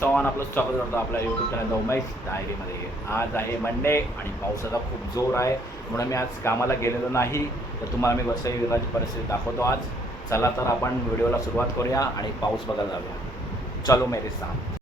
चव्हाण आपलं स्वागत करतो आपल्या यूट्यूब चॅनल उमेश डायरीमध्ये. आज आहे मंडे आणि पावसाचा खूप जोर आहे, म्हणून मी आज कामाला गेलेलो नाही. तर तुम्हाला मी वसई विभागाची परिस्थिती दाखवतो आज. चला तर आपण व्हिडिओला सुरुवात करूया आणि पाऊस बघायला जाऊया. चलो मेरे साथ.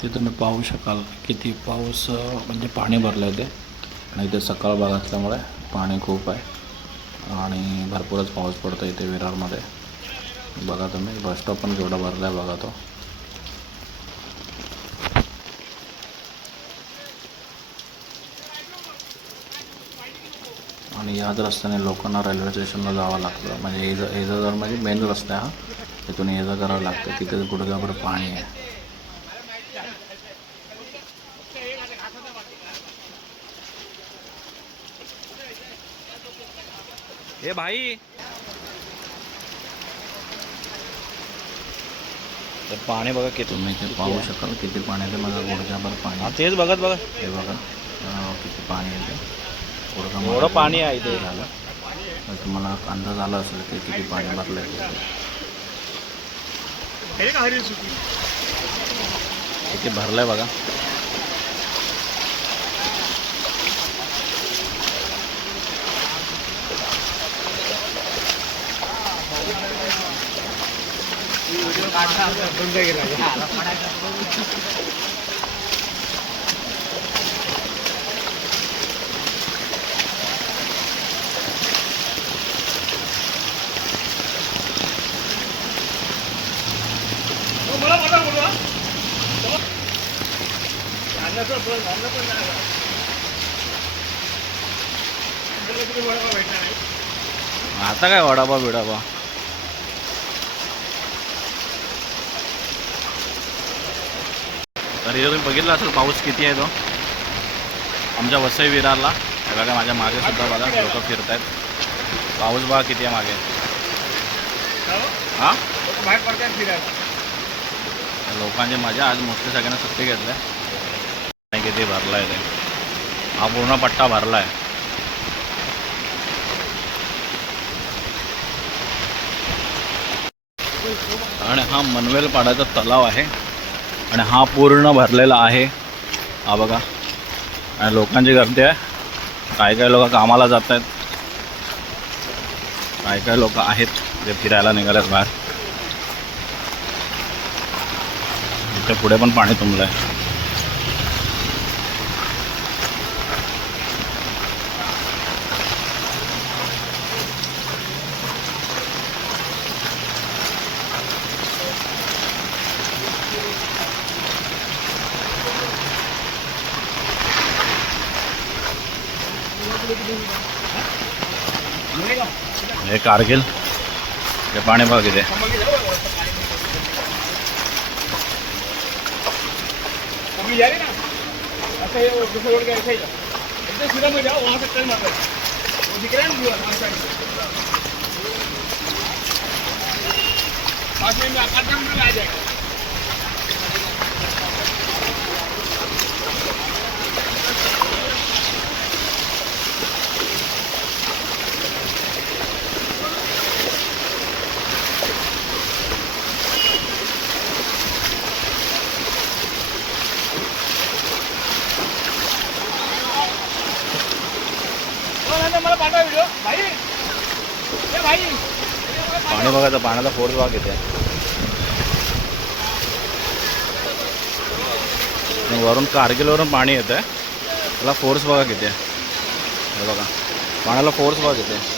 ते तुम्ही पाहू शकाल किती पाऊस म्हणजे पाणी भरलं आहे ते. आणि इथे सकाळ भाग असल्यामुळे पाणी खूप आहे आणि भरपूरच पाऊस पडतो इथे विरारमध्ये. बघा तुम्ही बस स्टॉप पण केवढा भरला आहे बघा तो. आणि याच रस्त्याने लोकांना रेल्वे स्टेशनला जावं लागतं. म्हणजे एजागर म्हणजे मेन रस्ता आहे हा. तिथून ये जा करावं लागतं. तिथे गुडघ्याभर पाणी आहे. ए भाई, तर पाणी बघा किती. तुम्ही ते पाहू शकाल किती पाणी आहे. माझा गुडघ्याभर पाणी. तेच बघत बघा हे बघा किती पाणी आहे ते. एवढं पाणी आहे इथे झालं. तर तुम्हाला अंदाज आला असेल की किती पाणी भरलं आहे. किती भरलं आहे बघा. आता काय वडापाव बिडापाव. तर इथे तुम्ही बघितलं असेल पाऊस किती आहे तो आमच्या वसई विरारला. बघा माझ्या मागे सुद्धा बघा लोक फिरत आहेत. पाऊस बघा किती आहे मागे. हां बाहेर पडतात फिरायला. लोकांची मजा. आज मोस्टली सगळ्यांना सुट्टी घेतलं आहे. किती भरला आहे ते. हा पूर्ण पट्टा भरला आहे. आणि हा मनवेलपाड्याचा तलाव आहे आणि हा पूर्ण भरलेला आहे. हा बघा. आणि लोकांची गर्दी आहे. काही लोक कामाला जात आहेत. काही लोक आहेत जे फिरायला निघालेत बाहेर. इथे पुढे पण पाणी तुंबलं आहे. हे कारगिल हे पाणी बघा किती. पाणी बघायचं. पाण्याचा फोर्स बघा किती आहे. वरून कारगिलवरून पाणी येतं आहे. त्याला फोर्स बघा किती आहे. हे बघा पाण्याला फोर्स बघा किती आहे.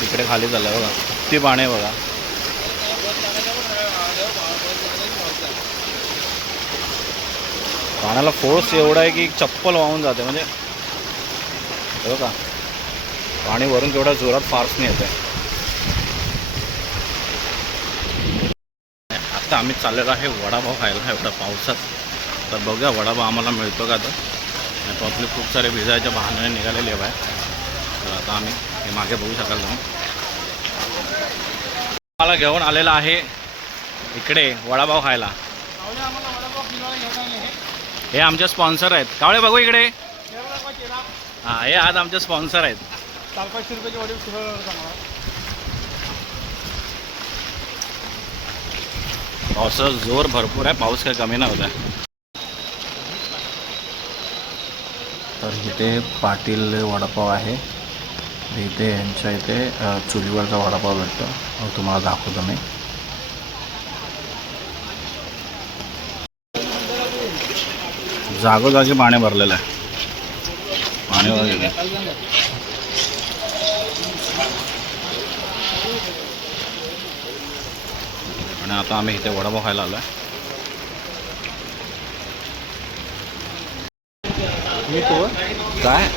तिकडे खाली चाललं आहे बघा. किती पाणी आहे बघा. पाण्याला फोर्स एवढा आहे की चप्पल वाहून जाते. म्हणजे हे बघा पाणी वरून केवढ्या जोरात फार्सने येतं आहे. आता आम्ही चाललेलो आहे वडापाव खायला एवढ्या पावसात. तर बघूया वडापाव आम्हाला मिळतो का. तर आपले खूप सारे भिजायच्या बहाण्याने निघालेले आहे बाहेर. तर आता आम्ही हे मागे बघू शकाल तुम्ही. मला घेऊन आलेला आहे इकडे वडापाव खायला. हे आमचे स्पॉन्सर आहेत. कावळे बघू इकडे. हां, हे आज आमचे स्पॉन्सर आहेत. 400-500 रुपयाची वडी पावसाचा जोर भरपूर आहे. पाऊस काही कमी नव्हता. तर इथे पाटील वडापाव आहे. इथे यांच्या इथे चुलीवरचा वडापाव भेटतो. तुम्हाला दाखवतो मी. जागोजागी पाणी भरलेलं आहे. पाणी वगैरे आणि आता आम्ही इथे वडापाव खायला आलो आहे. काय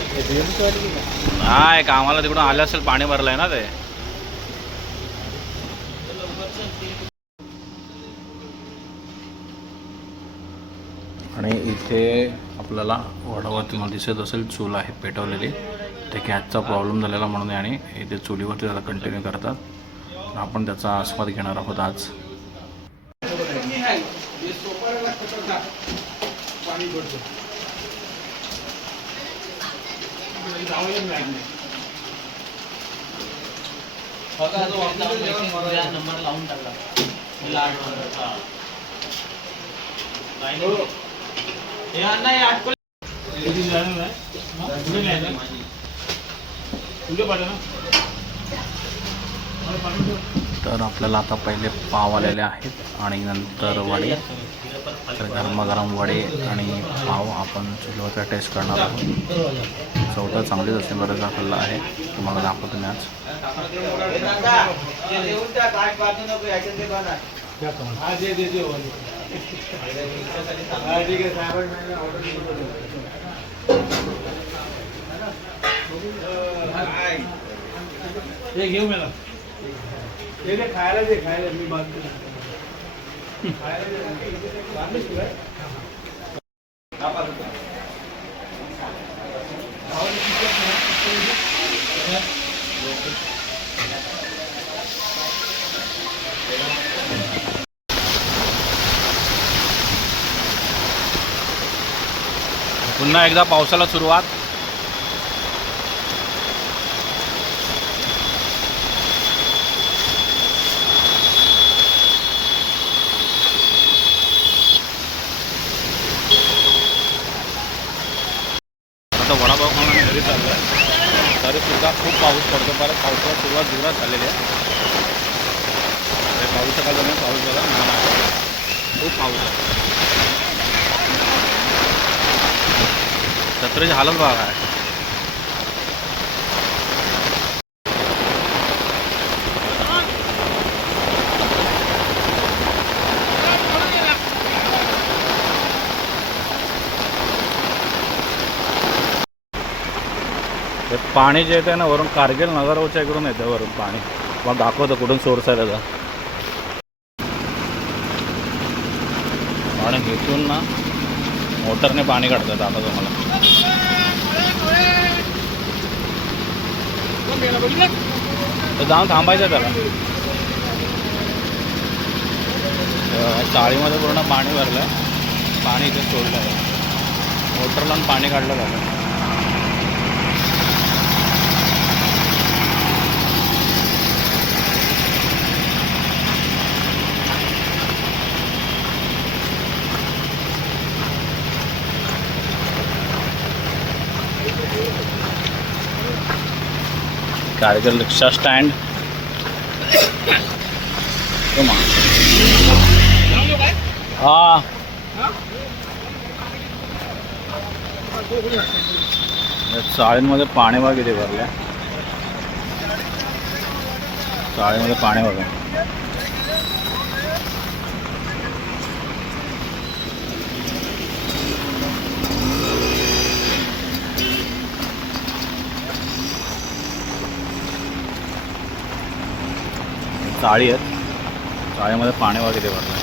नाही, कामाला तिकडून आले असेल, पाणी भरलं आहे ना ते. आणि इथे आपल्याला वडावरती मला दिसत असेल चूल आहे पेटवलेली. ते गॅसचा प्रॉब्लेम झालेला म्हणून आणि इथे चुलीवरती त्याला कंटिन्यू करतात. आपण त्याचा आस्वाद घेणार आहोत आज. नंबर लावून टाकला. तर आपल्याला आता पहिले पाव आलेले आहेत आणि नंतर वडे. तर गरमागरम वडे आणि पाव आपण चुलीवरचा टेस्ट करणार आहोत. चौथा चांगलीच असे बरंच खाल्ला आहे. तुम्हाला दाखवतो मी आज. हे घेऊ मला. ते खायला दे, खायला मी बात पुन्हा एकदा पावसाला सुरुवात. आता वडापाव खाऊन आम्ही घरी चाललो आहे. तरी सुद्धा खूप पाऊस पडतो. परत पावसाला सुरुवात जोरात झालेली आहे. पाऊस सकाळ नाही, पाऊस बघा खूप पाऊस आहे. छत्रीची हालत बघा आहे. ते पाणी जे येते ना वरून कारगिल नगरच्या इकडून येते वरून पाणी. मला दाखवतो कुठून सोर्स आहे त्याचा. आणि इथून ना मोटरने पाणी काढतात. आता तुम्हाला तर जाऊन थांबायचं त्याला. चाळीमध्ये पूर्ण पाणी भरलं आहे. पाणी इथे सोडलं आहे. मोटर लावून पाणी काढलं जातं. कारगिल रिक्षा स्टँड. हा चाळींमध्ये पाणी बघा किती भरलं. चाळीमध्ये पाणी बघा. चाळी आहेत. चाळीमध्ये पाणी बघा किती भरलं.